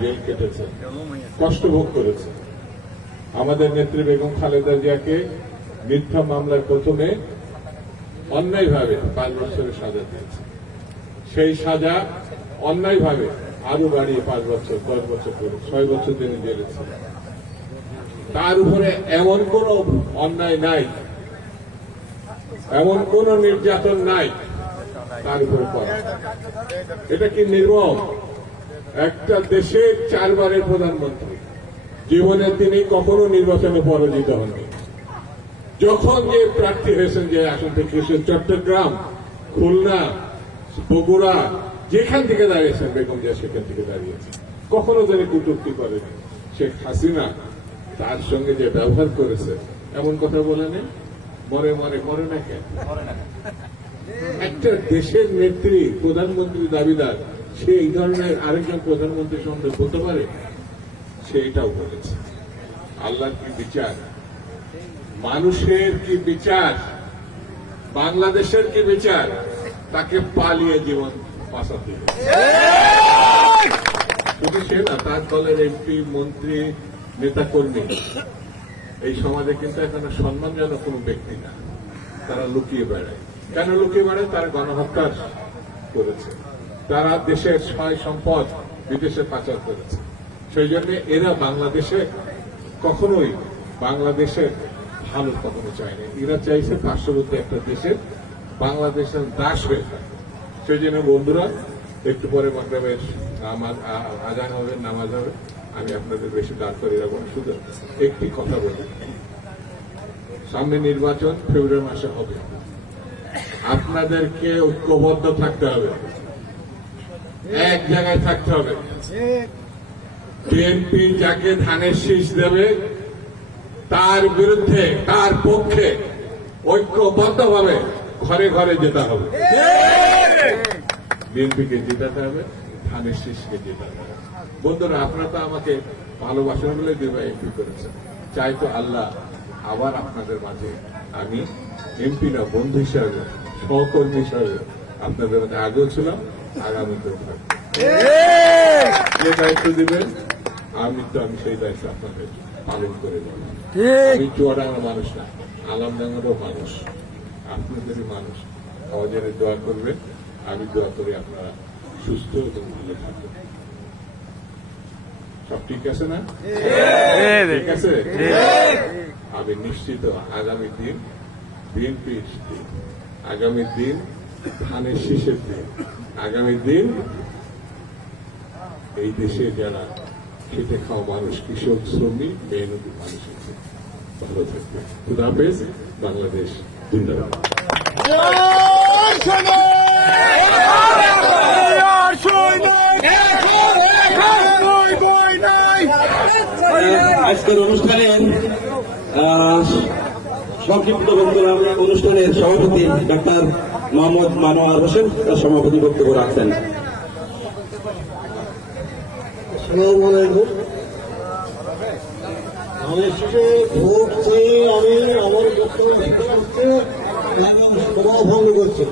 Jail কেটেছেন, কষ্ট ভোগ করেছেন। আমাদের নেত্রী বেগম খালেদা জিয়াকে মিথ্যা মামলার প্রথমে অন্যায়ভাবে পাঁচ বছরের সাজা দিয়েছে। সেই সাজা অন্যায়ভাবে আরও বাড়িয়ে পাঁচ বছর, দশ বছর করে ছয় বছর তিনি জেলে ছিলেন। তার উপরে এমন কোন অন্যায় নাই, এমন কোন নির্যাতন নাই, তার উপরে এটা কি নির্মম? একটা দেশের চারবারের প্রধানমন্ত্রী জীবনে তিনি কখনো নির্বাচনে পরাজিত হননি। যখন যে প্রার্থী হয়েছেন যে আসন থেকে চট্টগ্রাম খুলনা বগুড়া যেখান থেকে দাঁড়িয়েছেন বেগম জিয়া সেখান থেকে দাঁড়িয়েছেন। কখনো তিনি কটূক্তি করেনি শেখ হাসিনা তার সঙ্গে যে ব্যবহার করেছে এমন কথা বলে নেই? মরে মরে মরে না কেন? একটা দেশের নেত্রী প্রধানমন্ত্রী দাবিদার সে এই ধরনের আরেকজন প্রধানমন্ত্রীর সঙ্গে হতে পারে, সে এটাও বলেছে। আল্লাহর কি বিচার? মানুষের কি বিচার? বাংলাদেশের কি বিচার? তাকে পালিয়ে জীবন বাঁচাতে। শুধু সে না, তার দলের এমপি, মন্ত্রী নেতা কর্মী এই সমাজে কিন্তু এখানে সম্মানজনক কোনো ব্যক্তি না। তারা লুকিয়ে বেড়ায়। কেন লুকিয়ে বেড়ায়? তারা গণহত্যা করেছে। তারা দেশের সয় সম্পদ বিদেশে পাচার করেছে। সেই জন্য এরা বাংলাদেশে কখনোই বাংলাদেশের ভালো কখনো চায়নি। এরা চাইছে পার্শ্ববর্তী একটা দেশের বাংলাদেশের দাস হয়ে সেই জন্য বন্ধুরা, একটু পরে মাগরাবের আমার আজান হবে, নামাজ হবে। আমি আপনাদের বেশি দাঁড় করে রাখব। শুধু একটি কথা বলি। সামনে নির্বাচন ফেব্রুয়ারি মাসে হবে। আপনাদেরকে ঐক্যবদ্ধ থাকতে হবে। এক জায়গায় থাকতে হবে। বিএনপি যাকে ধানের শীষ দেবে, তার বিরুদ্ধে, তার পক্ষে ঐক্যবদ্ধভাবে ঘরে ঘরে যেতে হবে। বিএনপিকে জেতাতে হবে, ধানের শীষকে জেতাতে হবে। বন্ধুরা, আপনারা তো আমাকে ভালোবাসেন বলে দিবা এমপি করেছেন। চাই তো আল্লাহ আবার আপনাদের মাঝে আমি এমপি না, বন্ধু হিসাবে, সহকর্মী হিসাবে আপনাদের মাঝে আগেও ছিলাম আগামীতেও থাকব যে দায়িত্ব দিবেন আমি তো আমি সেই দায়িত্ব আপনাদের পালন করে আমি চুয়াডাঙ্গার মানুষ না আলামডাঙ্গারও মানুষ। আপনাদেরই মানুষ। আমাদের দোয়া করবেন। আমি দোয়া করি আপনারা সুস্থ এবং ভালো থাকবেন। সব ঠিক আছে না? ঠিক। আছে? আমি নিশ্চিত আগামী দিন বিএনপির আগামী দিন ধানের শীষের দিন। আগামী দিন এই দেশে যারা খেটে খাওয়া মানুষ, কৃষক, শ্রমিক, মেহনতি মানুষ আছে, ভালো থাকবে। খুদাফেজ বাংলাদেশ আজকের অনুষ্ঠানের সংক্ষিপ্ত বক্তব্য অনুষ্ঠানের সভাপতি ডাক্তার মোহাম্মদ মানোয়ার হোসেন তার সভাপতি বক্তব্য শেষে ভোট চেয়ে আমি আমার বক্তব্য হচ্ছে সভা ভঙ্গ করছি।